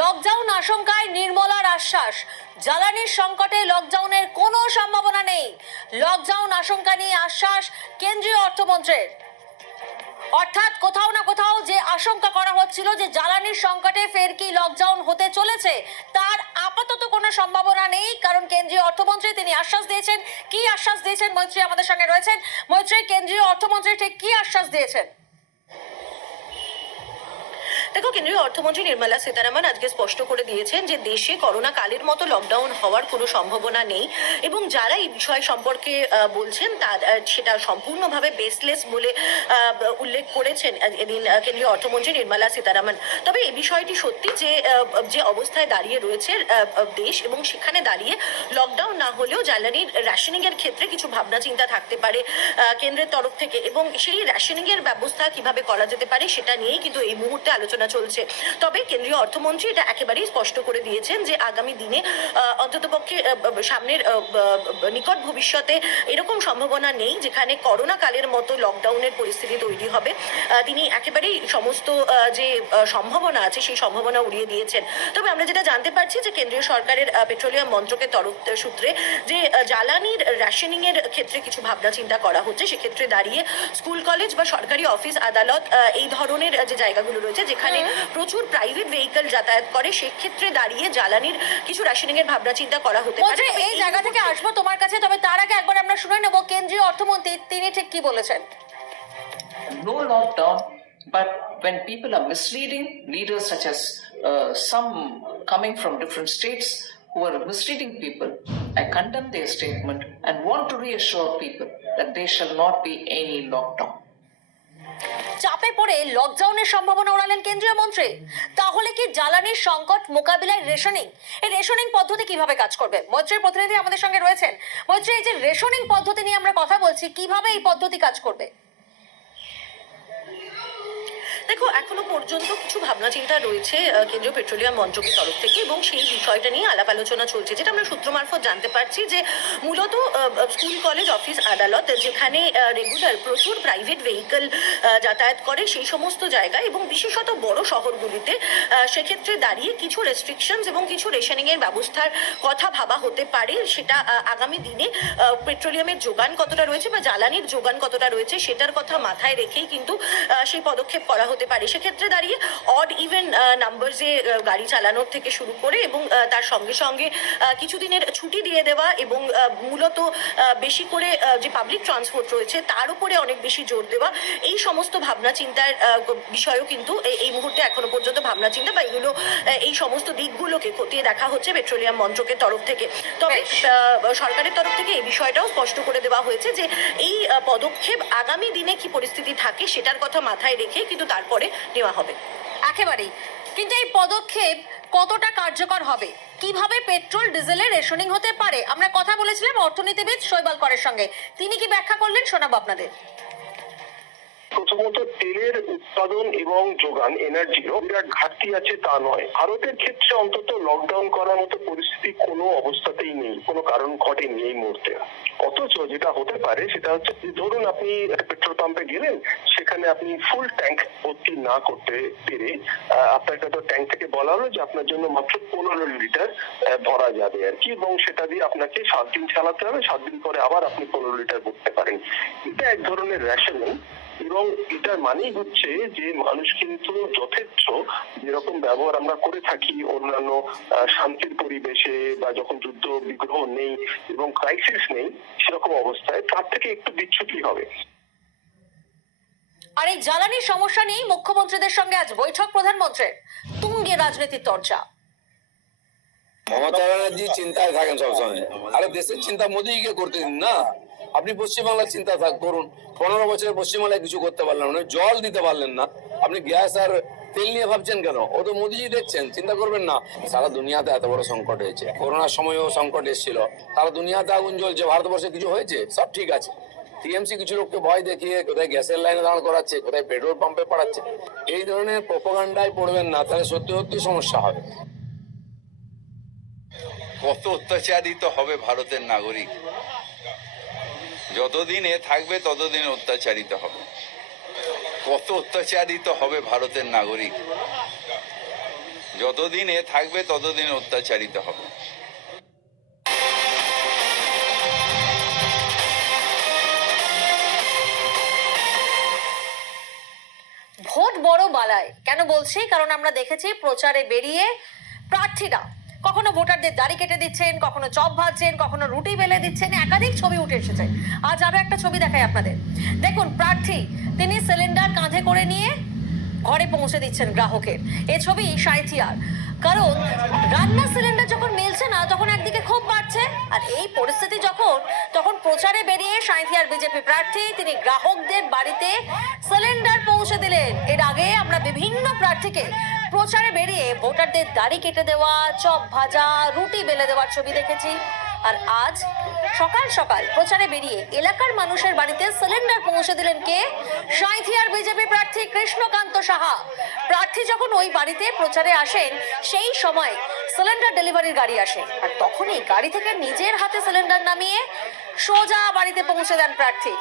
Lockdown আশঙ্কায় নির্মলার আশ্বাস, জ্বালানির সংকটে লকডাউনের কোনো সম্ভাবনা নেই। লকডাউন আশঙ্কা নিয়ে আশ্বাস কেন্দ্রীয় অর্থমন্ত্রীর। অর্থাৎ কোথাও না কোথাও যে আশঙ্কা করা হচ্ছিল যে জ্বালানির সংকটে ফের কি লকডাউন হতে চলেছে, তার আপাতত কোনো সম্ভাবনা নেই, কারণ কেন্দ্রীয় অর্থমন্ত্রী তিনি আশ্বাস দিয়েছেন। কি আশ্বাস দিয়েছেন মৈত্রী আমাদের সঙ্গে রয়েছেন। মৈত্রী, কেন্দ্রীয় অর্থমন্ত্রী ঠিক কি আশ্বাস দিয়েছেন? দেখো, কেন্দ্রীয় অর্থমন্ত্রী নির্মলা সীতারামন আজকে স্পষ্ট করে দিয়েছেন যে দেশে করোনা কালের মতো লকডাউন হওয়ার কোনো সম্ভাবনা নেই, এবং যারা এই বিষয় সম্পর্কে বলছেন সেটা সম্পূর্ণভাবে বেসলেস বলে উল্লেখ করেছেন এদিন কেন্দ্রীয় অর্থমন্ত্রী নির্মলা সীতারামন। তবে এই বিষয়টি সত্যি যে অবস্থায় দাঁড়িয়ে রয়েছে দেশ, এবং সেখানে দাঁড়িয়ে লকডাউন না হলেও জ্বালানির রেশনিং এর ক্ষেত্রে কিছু ভাবনা চিন্তা থাকতে পারে কেন্দ্রের তরফ থেকে, এবং সেই রেশনিং এর ব্যবস্থা কিভাবে করা যেতে পারে সেটা নিয়েই কিন্তু এই মুহূর্তে আলোচনা চলছে। তবে কেন্দ্রীয় অর্থমন্ত্রী এটা একেবারেই স্পষ্ট করে দিয়েছেন যে আগামী দিনে অন্ততপক্ষে সামনের নিকট ভবিষ্যতে এরকম সম্ভাবনা নেই যেখানে করোনা কালের মতো লকডাউনের পরিস্থিতি তৈরি হবে। তিনি একেবারেই সমস্ত যে সম্ভাবনা আছে সেই সম্ভাবনা উড়িয়ে দিয়েছেন। তবে আমরা যেটা জানতে পারছি যে কেন্দ্রীয় সরকারের পেট্রোলিয়াম মন্ত্রকের তরফ সূত্রে যে জ্বালানির রেশনিং এর ক্ষেত্রে কিছু ভাবনা চিন্তা করা হচ্ছে, সেক্ষেত্রে দাঁড়িয়ে স্কুল কলেজ বা সরকারি অফিস আদালত এই ধরনের যে জায়গাগুলো রয়েছে যেখানে প্রচুর প্রাইভেট ভেহিকল যাতায়াত করে, সেক্ষেত্রে দাঁড়িয়ে জ্বালানির কিছু রেশনিং এর ভাবনা চিন্তা করা হতে পারে। এই জায়গা থেকে আসবো তোমার কাছে, তবে তার আগে একবার আমরা শুনে নেব কেন্দ্রীয় অর্থমন্ত্রী তিনি ঠিক কি বলেছেন। No lockdown, but when people are misleading, leaders such as some coming from different states who are misleading people, I condemn their statement and want to reassure people that there shall not be any lockdown. চাপে পড়ে লকডাউনের সম্ভাবনা ওড়ালেন কেন্দ্রীয় মন্ত্রী। তাহলে কি জ্বালানির সংকট মোকাবিলায় রেশনিং, এই রেশনিং পদ্ধতি কিভাবে কাজ করবে? মৈত্রীর প্রতিনিধি আমাদের সঙ্গে রয়েছেন। মৈত্রী, এই যে রেশনিং পদ্ধতি নিয়ে আমরা কথা বলছি, কিভাবে এই পদ্ধতি কাজ করবে? দেখো, এখনো পর্যন্ত কিছু ভাবনা চিন্তা রয়েছে কেন্দ্রীয় পেট্রোলিয়াম মন্ত্রকের তরফ থেকে, এবং সেই বিষয়টা নিয়ে আলাপ আলোচনা চলছে, যেটা আমরা সূত্র মারফত জানতে পারছি যে মূলত স্কুল কলেজ অফিস আদালত যেখানে রেগুলার প্রচুর প্রাইভেট ভেহিকল যাতায়াত করে সেই সমস্ত জায়গায়, এবং বিশেষত বড় শহরগুলিতে সেক্ষেত্রে দাঁড়িয়ে কিছু রেস্ট্রিকশনস এবং কিছু রেশনিং এর ব্যবস্থার কথা ভাবা হতে পারে। সেটা আগামী দিনে পেট্রোলিয়ামের যোগান কতটা রয়েছে বা জ্বালানির যোগান কতটা রয়েছে সেটার কথা মাথায় রেখেই কিন্তু সেই পদক্ষেপ করা হতে পারে। সেক্ষেত্রে দাঁড়িয়ে অড ইভেন নাম্বারসে গাড়ি চালানোর থেকে শুরু করে, এবং তার সঙ্গে সঙ্গে কিছুদিনের ছুটি দিয়ে দেওয়া, এবং মূলত বেশি করে যে পাবলিক ট্রান্সপোর্ট রয়েছে তার উপরে অনেক বেশি জোর দেওয়া, এই সমস্ত ভাবনা চিন্তার বিষয়ও কিন্তু এই মুহূর্তে এখনো পর্যন্ত ভাবনা চিন্তা বা এগুলো এই সমস্ত দিকগুলোকে খতিয়ে দেখা হচ্ছে পেট্রোলিয়াম মন্ত্রকের তরফ থেকে। তবে সরকারের তরফ থেকে এই বিষয়টাও স্পষ্ট করে দেওয়া হয়েছে যে এই পদক্ষেপ আগামী দিনে কি পরিস্থিতি থাকে সেটার কথা মাথায় রেখে কিন্তু তারপরে নেওয়া হবে। একেবারেই। কিন্তু এই পদক্ষেপ কতটা কার্যকর হবে, কিভাবে পেট্রোল ডিজেলের রেশনিং হতে পারে, আমরা কথা বলেছিলাম অর্থনীতিবিদ শৈবাল করের সঙ্গে, তিনি কি ব্যাখ্যা করলেন শোনাবো আপনাদের। প্রথমত, তেলের উৎপাদন এবং যোগান এনার্জিরও বিরাট ঘাটতি আছে তা নয়। ভারতের ক্ষেত্রে অন্তত লকডাউন করার মতো পরিস্থিতি কোনো অবস্থাতেই নেই, কোনো কারণ ঘটেনি এই মুহূর্তে। অথচ যেটা হতে পারে সেটা হচ্ছে, ধরুন আপনি পেট্রোল পাম্পে গেলেন, সেখানে আপনি ফুল ট্যাঙ্ক ভর্তি না করতে পেরে আপনাকে তো ট্যাঙ্ক থেকে বলা হলো যে আপনার জন্য মাত্র 15 লিটার ভরা যাবে আর কি, এবং সেটা দিয়ে আপনাকে 7 দিন চালাতে হবে, 7 দিন পরে আবার আপনি 15 লিটার ভরতে পারেন। এটা এক ধরনের রেশনিং, এবং এটার মানেই হচ্ছে যে মানুষ কিন্তু যথেচ্ছ যেরকম ব্যবহার আমরা করে থাকি অন্যান্য শান্তির পরিবেশে বা যখন যুদ্ধ বিগ্রহ নেই এবং ক্রাইসিস নেই সেরকম অবস্থায়, তার থেকে একটু বিচ্যুতি হবে। আর এই জ্বালানির সমস্যা নিয়ে মুখ্যমন্ত্রীদের সঙ্গে আজ বৈঠক প্রধানমন্ত্রীর, তুঙ্গে রাজনীতির চর্চা। মমতা ব্যানার্জি চিন্তায় থাকেন সবসময়, আরে দেশের চিন্তা মোদীকে করতে দিন না। আপনি পশ্চিমবাংলার চিন্তা করুন। 15 বছরে পশ্চিমবাংলায় কিছু করতে পারলেন না, জল দিতে পারলেন না, আপনি গ্যাস আর তেল নিয়ে ভাবছেন কেন? ও তো মোদীজি দেখছেন, চিন্তা করবেন না। সারা দুনিয়াতে এত বড় সংকট হয়েছে, করোনার সময়ও সংকট এসেছিল, সারা দুনিয়াতে আগুন জ্বলছে, ভারতবর্ষে কিছু হয়েছে? সব ঠিক আছে। টিএমসি কিছু লোককে ভয় দেখিয়ে কোথায় গ্যাসের লাইনে দাঁড় করাচ্ছে, কোথায় পেট্রোল পাম্পে পড়াচ্ছে। এই ধরনের প্রোপাগান্ডায় পড়বেন না, তাহলে সত্যি সত্যি সমস্যা হবে। কত অত্যাচারিত হবে ভারতের নাগরিক, যতদিন এ থাকবে ততদিন অত্যাচারিত হবে। কত অত্যাচারিত হবে ভারতের নাগরিক, যতদিন এ থাকবে ততদিন অত্যাচারিত হবে। ভোট বড় বালায় কেন বলছি, কারণ আমরা দেখেছি প্রচারে বেরিয়ে প্রার্থীরা কখনো ভোটারদের দাড়ি কেটে দিচ্ছেন, কখনো চপ ভাজছেন, কখনো রুটি বেলে দিচ্ছেন, একাধিক ছবি উঠে এসেছে। আজ আরো একটা ছবি দেখাই আপনাদের। দেখুন, প্রার্থী তিনি সিলিন্ডার কাঁধে করে নিয়ে ঘরে পৌঁছে দিচ্ছেন গ্রাহকের। এ ছবি সাঁইথিয়ার। কারণ রান্নার সিলিন্ডার যখন মিলছে না তখন একদিকে ক্ষোভ বাড়ছে, আর এই পরিস্থিতি তখন প্রচারে বেরিয়ে সাঁইথিয়ার বিজেপি প্রার্থী তিনি গ্রাহকদের বাড়িতে সিলিন্ডার পৌঁছে দিলেন। এর আগে আমরা বিভিন্ন প্রার্থীকে প্রচারে বেরিয়ে ভোটারদের দাড়ি কেটে দেওয়া, চপ ভাজা, রুটি বেলে দেওয়ার ছবি দেখেছি। আর আজ সকাল সকাল প্রচারে বেরিয়ে এলাকার মানুষের বাড়িতে সিলিন্ডার পৌঁছে দিলেন কে? সাঁইথিয়ার বিজেপি প্রার্থী কৃষ্ণকান্ত সাহা। প্রার্থী যখন ওই বাড়িতে প্রচারে আসেন সেই সময় সিলিন্ডার ডেলিভারির গাড়ি আসে, আর তখনই গাড়ি থেকে নিজের হাতে সিলিন্ডার নামিয়ে সোজা বাড়িতে পৌঁছে দেন প্রার্থী।